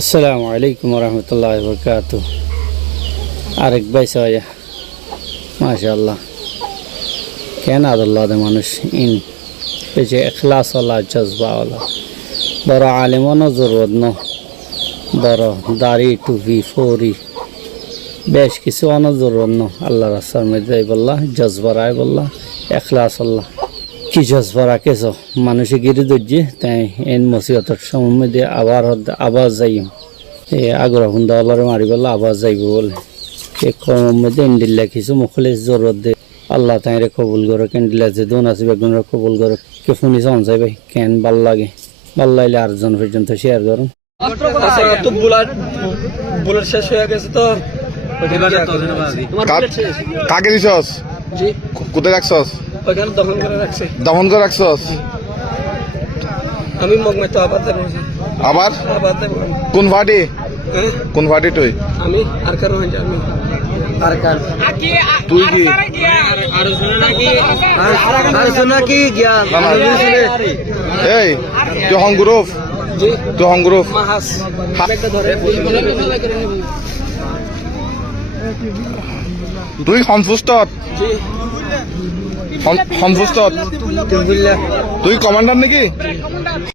আসসালামু আলাইকুম রহমতুল্লাহ বরকাত। আরেক ভাই সয়া মাশাআল্লাহ কেন আল্লাহ মানুষ ইন পেছে এখলাস ওয়ালা জজবা ওয়ালা বড় আলেমনও জরুরত ন বড় দাড়ি টুপি ফৌরি বেশ কিছু অন জরুরত ন আল্লাহ রাস্তার মধ্যে বললা জজবা রায় বললা এখলাস আল্লাহ কি জজবা রাখেছ মানুষে গিরি দর্জি তাই এন মসিবতর সময় মধ্যে আবার যাইম আগ্রহ হুন্দা আল্লাহরে মারি বললা আবার যাইব বলে এ কমের মধ্যে এন্ডিল্লা কিছু মুখলে জরুরত দে আল্লাহ তাইরে কবুল করো কেন্ডিল্লা যে দোন আছে বেগুনরা কবুল করো কে শুনি চান যাই ভাই কেন ভাল লাগে ভাল লাগলে আরেকজন পর্যন্ত শেয়ার করুন। তো বুলেট শেষ হয়ে গেছে তো কাকে দিছস? জি কোথায় রাখছস? ওখানে দহন করে রাখছে। দমন করে রাখছস? আমি মগমে তো আবার দেবো আবার দেবো কোন ভাটি? হ্যাঁ কোন ভাটি তুই? আমি আর কারণ আমি আর কার তুই কি এই তুই হংগ্রুপ? জি তুই হংগ্রুপ? মাহাস একটা ধরে তুই হনফুস্ত? জি হনফুস্ত তুই কমান্ডার নাকি?